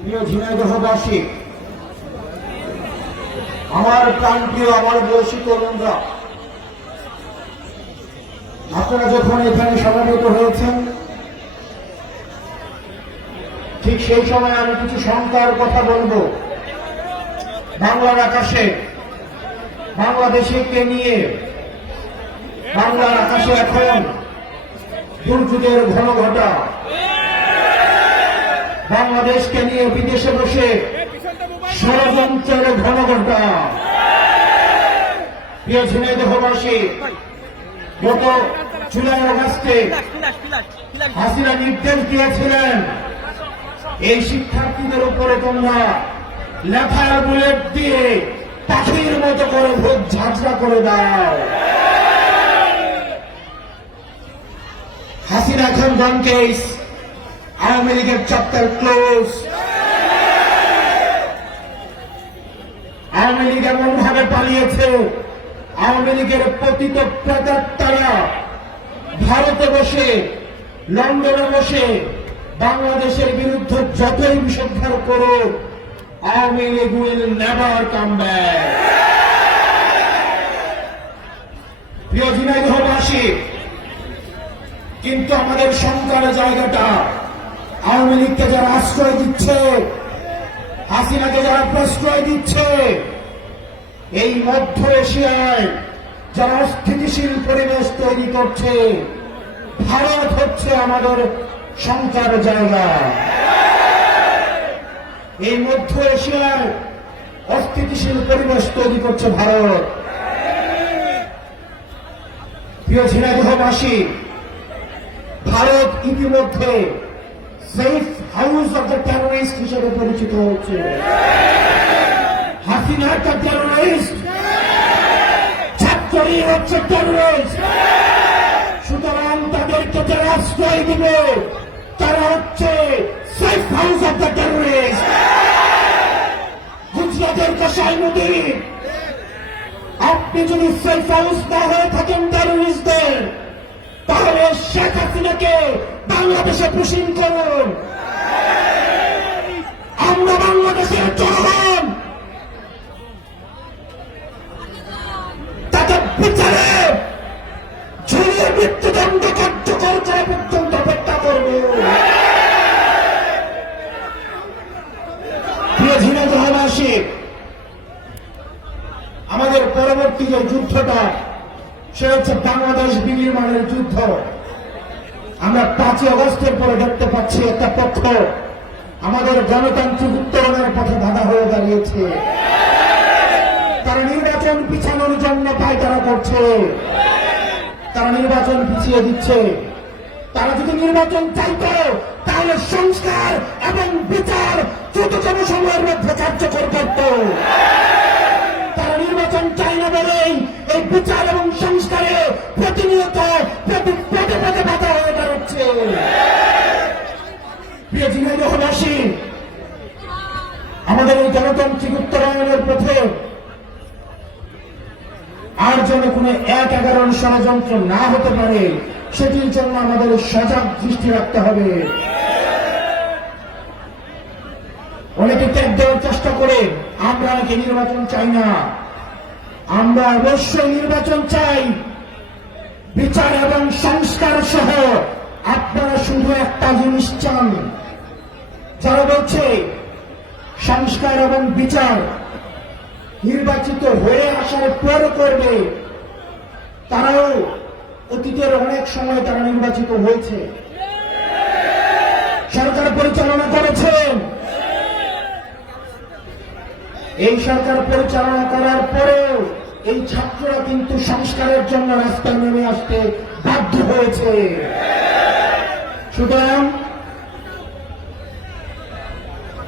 প্রিয় ঝিনাইদহবাসী, আমার প্রাণপ্রিয় আমার বয়সী তরুণরা, আপনারা যখন এখানে সমবেত হয়েছেন ঠিক সেই সময় আমি কিছু শঙ্কার কথা বলবো। বাংলার আকাশে বাংলাদেশকে নিয়ে বাংলার আকাশে এখন দুর্যোগের ঘনঘটা, বাংলাদেশকে নিয়ে বিদেশে বসে ষড়যন্ত্রের ঘনঘটা। প্রিয় ঝিনাইদহবাসী, গত জুলাই আগস্টে হাসিনা নির্দেশ দিয়েছিলেন এই শিক্ষার্থীদের উপরে তোমরা লেখার বুলেট দিয়ে পাখির মতো করে ভোট ঝাঁঝরা করে দাও। হাসিনা এখন গন কেস, আওয়ামী লীগের চ্যাপ্টার ক্লোজ। আওয়ামী লীগ এমন ভাবে পালিয়েছে, আওয়ামী লীগের পতিত প্রেতাত্মারা ভারতে বসে লন্ডনে বসে বাংলাদেশের বিরুদ্ধে যতই বিষোদ্ধার করুক, Awami League will never come back. প্রিয় ঝিনাইদহবাসী, কিন্তু আমাদের শঙ্কার জায়গাটা আওয়ামী লীগকে যারা আশ্রয় দিচ্ছে, হাসিনাকে যারা প্রশ্রয় দিচ্ছে, এই মধ্য এশিয়ায় যারা অস্থিতিশীল পরিবেশ তৈরি করছে, ভারত হচ্ছে আমাদের শঙ্কার জায়গা। এই মধ্য এশিয়ায় অস্থিতিশীল পরিবেশ তৈরি করছে ভারত। প্রিয় ঝিনাইদহবাসী, ভারত ইতিমধ্যে safe house of the terrorist হিসেবে পরিচিত হচ্ছে। হাসিনা একটা টেরোরিস্ট, ছাত্রী হচ্ছে টেরোরিস্ট। সুতরাং তাদেরকে যারা আশ্রয় দিবে তারা হচ্ছে safe house of the terrorist. গুজরাটের কসাইমুদ্দিন, আপনি যদি সেফ হাউস না হয়ে থাকেন টেরোরিস্টদের, তাহলে শেখ হাসিনাকে বাংলাদেশে পুশিং করুন। আমরা বাংলাদেশের জনগণ তাকে বিচারে ঝুলিয়ে মৃত্যুদণ্ড কার্যকর করা পর্যন্ত অপেক্ষা করব। প্রিয় ঝিনাইদহবাসী, আমাদের পরবর্তী যে যুদ্ধটা সেটা হচ্ছে বাংলাদেশ বিনির্মাণের যুদ্ধ। আমরা 5 আগস্টের পরে দেখতে পাচ্ছি একটা পক্ষ আমাদের গণতান্ত্রিক উত্তরণের পথে বাধা হয়ে দাঁড়িয়েছে। তারা নির্বাচন পিছানোর জন্য পায়তারা করছে, তারা নির্বাচন পিছিয়ে দিচ্ছে। তারা যদি নির্বাচন চাইত তাহলে সংস্কার এবং বিচার দ্রুততম সময়ের মধ্যে কার্যকর করত। তারা নির্বাচন চাই না বলেই এই বিচার এবং সংস্কারে প্রতিনিয়ত পদে পদে বাধা হয়ে দাঁড়াচ্ছে। প্রিয় ঝিনাইদহবাসী, আমাদের এই গণতান্ত্রিক উত্তরায়ণের পথে আর যেন কোনো 1-11 ষড়যন্ত্র না হতে পারে, সেটির জন্য আমাদের সজাগ দৃষ্টি রাখতে হবে। অনেকে ত্যাগ দেওয়ার চেষ্টা করে আমরা নাকি নির্বাচন চাই না। আমরা অবশ্যই নির্বাচন চাই, বিচার এবং সংস্কার সহ। আপনারা শুধু একটা জিনিস চান, যারা বলছে সংস্কার এবং বিচার নির্বাচিত হয়ে আসার পর করবে, তারাও অতীতের অনেক সময় তারা নির্বাচিত হয়েছে, সরকার পরিচালনা করেছেন। এই সরকার পরিচালনা করার পরেও এই ছাত্ররা কিন্তু সংস্কারের জন্য রাস্তায় নেমে আসতে বাধ্য হয়েছে। সুতরাং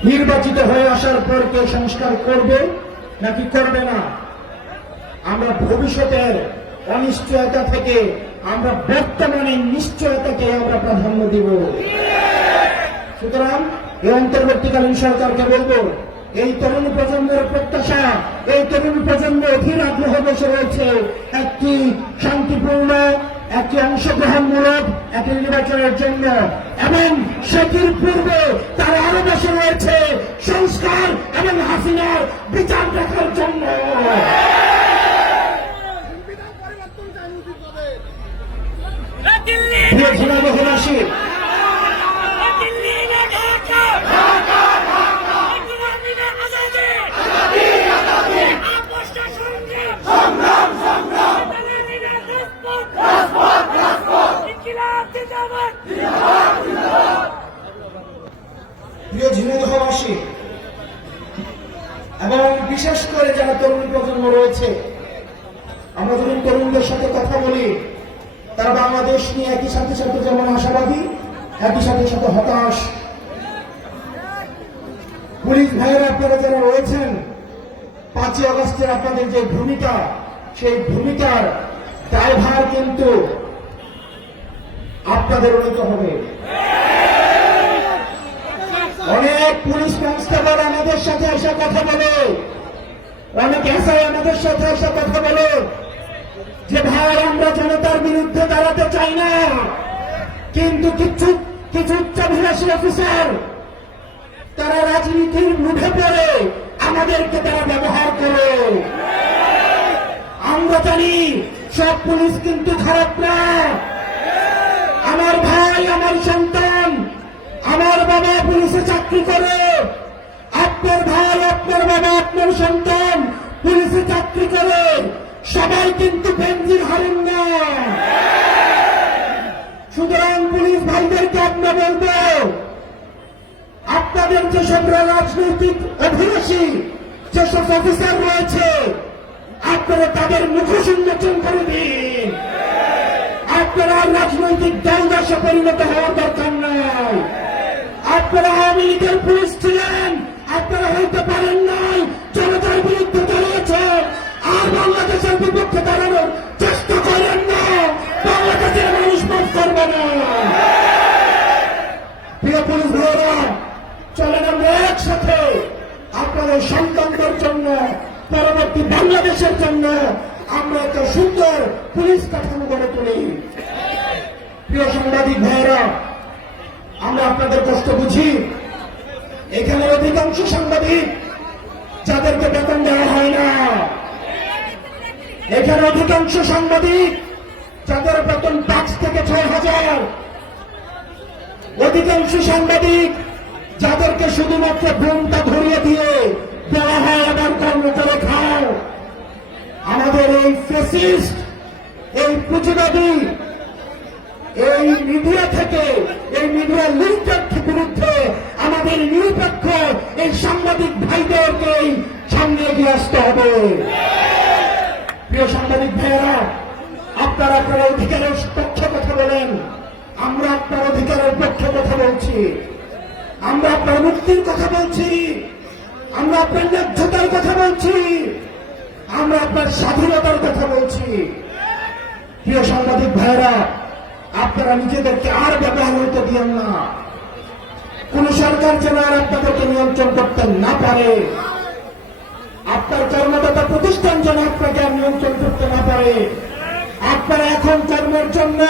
নির্বাচিত হয়ে আসার পর কেউ সংস্কার করবে নাকি করবে না, আমরা ভবিষ্যতের অনিশ্চয়তা থেকে আমরা বর্তমানে নিশ্চয়তাকে আমরা প্রাধান্য দিব। সুতরাং এই অন্তর্বর্তীকালীন সরকারকে বলব, এই তরুণ প্রজন্মের প্রত্যাশা, এই তরুণ প্রজন্ম অধীর আগ্রহ বসে রয়েছে একটি শান্তিপূর্ণ একটি অংশগ্রহণমূলক একটি নির্বাচনের জন্য, এবং সেটির পূর্বে তার আরো বছর রয়েছে সংস্কার এবং হাসিনার বিচার দেখার জন্য। প্রিয় জনগণবাসী, প্রিয় ঝিনাইদহবাসী এবং বিশেষ করে যারা তরুণ প্রজন্ম রয়েছে, আমরা যখন তরুণদের সাথে কথা বলি, তারা বাংলাদেশ নিয়ে একই সাথে সাথে যেমন আশাবাদী, একই সাথে সাথে হতাশ। পুলিশ ভাইয়েরা আপনারা যারা রয়েছেন, 5ই আগস্টের আপনাদের যে ভূমিকা, সেই ভূমিকার দায়ভার কিন্তু আপনাদের নিতে হবে। অনেক পুলিশ কনস্টেবল আমাদের সাথে এসে কথা বলে, অনেক এসআই আমাদের সাথে এসে কথা বলে যে ভাই আমরা জনতার বিরুদ্ধে দাঁড়াতে চাই না, কিন্তু কিছু উচ্চাভিলাষী অফিসার তারা রাজনীতির মুখে পড়ে আমাদেরকে তারা ব্যবহার করে। আমরা জানি সব পুলিশ কিন্তু খারাপ না। আমার ভাই, আমার সন্তান, আমার বাবা পুলিশে চাকরি করে, আপনার ভাই, আপনার বাবা, আপনার সন্তান পুলিশে চাকরি করে, সবাই কিন্তু বেঞ্জির হারেন না। সুতরাং পুলিশ ভাইদেরকে আমরা বলবো, আপনাদের যেসব রাজনৈতিক অভিলাষী যেসব অফিসার রয়েছে, আপনারা তাদের মুখোশ উন্মোচন করে দিন। আপনারা রাজনৈতিক দলদাসে পরিণত হওয়ার দরকার নাই। আপনারা আওয়ামী লীগের পুলিশ ছিলেন, আপনারা হইতে পারেন নাই, জনতার বিরুদ্ধে দাঁড়িয়েছেন, আর বাংলাদেশের বিপক্ষে দাঁড়ানোর চেষ্টা করেন না। বাংলাদেশের মানুষ মাফ করবে না। প্রিয় পুলিশ ভাইয়েরা, চলেন আমরা একসাথে আপনাদের সন্তানদের জন্য, পরবর্তী বাংলাদেশের জন্য আমরা একটা সুন্দর পুলিশ কাঠামো গড়ে তুলি। প্রিয় সাংবাদিক ভাইয়েরা, আমরা আপনাদের কষ্ট বুঝি। এখানে অধিকাংশ সাংবাদিক যাদেরকে বেতন দেওয়া হয় না, এখানে অধিকাংশ সাংবাদিক যাদের বেতন 5 থেকে 6,000, অধিকাংশ সাংবাদিক যাদেরকে শুধুমাত্র ঘুমটা ধরিয়ে দিয়ে দেওয়া হয় আবার কর্ম করে খাও। আমাদের এই ফ্যাসিস্ট, এই পুঁজিবাদী, এই মিডিয়া থেকে, এই মিডিয়া লিঙ্কের বিরুদ্ধে আমাদের নিরপেক্ষ এই সাংবাদিক ভাইদেরকেই সামনে এগিয়ে আসতে হবে। প্রিয় সাংবাদিক ভাইয়েরা, আপনারা আপনার অধিকারের পক্ষে কথা বলেন, আমরা আপনার অধিকারের পক্ষে কথা বলছি, আমরা আপনার মুক্তির কথা বলছি, আমরা আপনার ন্যায্যতার কথা বলছি, আমরা আপনার স্বাধীনতার কথা বলছি। প্রিয় সাংবাদিক ভাইয়েরা, আপনারা নিজেদেরকে আর ব্যবহার হইতে দিন না। কোন সরকার যেন আর আপনাদেরকে নিয়ন্ত্রণ করতে না পারে, আপনার কর্মদাতা প্রতিষ্ঠান যেন আপনাকে আর নিয়ন্ত্রণ করতে না পারে। আপনারা এখন কর্মের জন্য,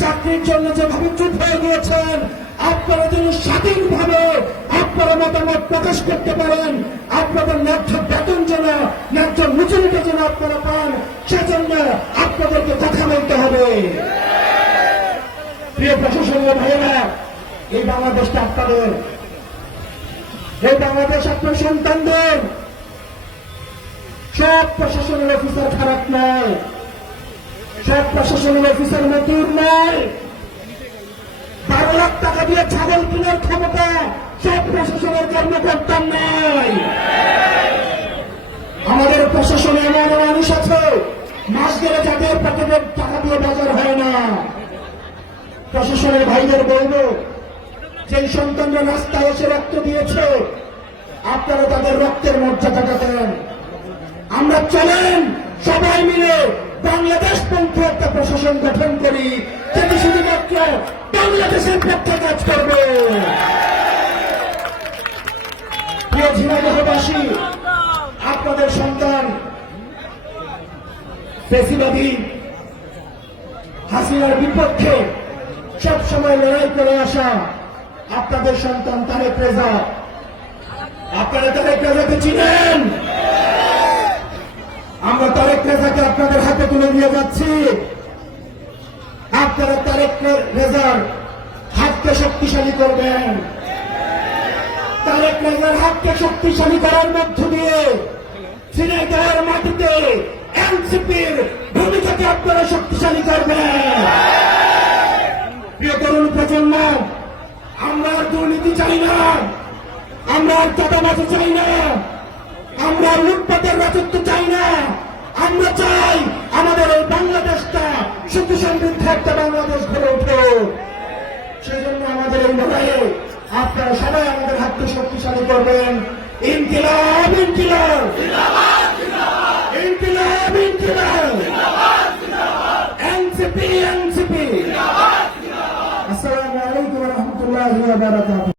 চাকরির জন্য যেভাবে চুপ হয়ে গিয়েছেন, আপনারা যেন স্বাধীনভাবে আপনারা মতামত প্রকাশ করতে পারেন, আপনাদের ন্যায্য বেতন যেন, ন্যায্য মজুরিটা যেন আপনারা পান, সেজন্য আপনাদেরকে কথা বলতে হবে। প্রিয় প্রশাসনীয় ভাইয়েরা, এই বাংলাদেশটা আপনাদের, এই বাংলাদেশ আপনার সন্তানদের। সব প্রশাসনের অফিসার খারাপ নয়, সব প্রশাসনের অফিসার মতুর নয়। 12 লাখ টাকা দিয়ে ছাগল কেনার ক্ষমতা সব প্রশাসনের কর্মকর্তার নয়। আমাদের প্রশাসনে এমন মানুষ আছে, মাস গেলে যাদের প্যাকেটের টাকা দিয়ে বাজার হয় না। প্রশাসনের ভাইদের বলব, যে সন্তানরা রাস্তায় এসে রক্ত দিয়েছে, আপনারা তাদের রক্তের মর্যাদাটা দেন। আমরা চলেন সবাই মিলে বাংলাদেশপন্থী একটা প্রশাসন গঠন করি, যেটি শুধুমাত্র বাংলাদেশের পক্ষে কাজ করবে। প্রিয় ঝিনাইদহবাসী, আপনাদের সন্তান ফ্যাসিবাদী হাসিনার বিপক্ষে সবসময় লড়াই করে আসা আপনাদের সন্তান তারেক রেজা। আপনারা তারেক রেজাকে চিনেন? আমরা তারেক রেজাকে আপনাদের হাতে তুলে দিয়ে যাচ্ছি। আপনারা তারেক রেজার হাতকে শক্তিশালী করবেন। তারেক রেজার হাতকে শক্তিশালী করার মধ্য দিয়ে ঝিনাইদহের মাটিতে এনসিপির ভূমিকাকে আপনারা শক্তিশালী করবেন। প্রিয় তরুণ প্রজন্ম, আমরা আর দুর্নীতি চাই না, আমরা আর চাঁদাবাজি চাই না, আমরা আর লুটপাটের রাজত্ব চাই না। আমরা চাই আমাদের এই বাংলাদেশটা সুখ সমৃদ্ধ একটা বাংলাদেশ গড়ে উঠুক। সেই জন্য আমাদের এই লড়াইয়ে আপনারা সবাই আমাদের হাতকে শক্তিশালী করবেন। ইনকিলাব ইনকিলাব, ইনকিলাব ইনকিলাব, এনসিপি এনসিপি। আসসালামু আলাইকুম ওয়া রাহমাতুল্লাহি ওয়া বারাকাতুহু।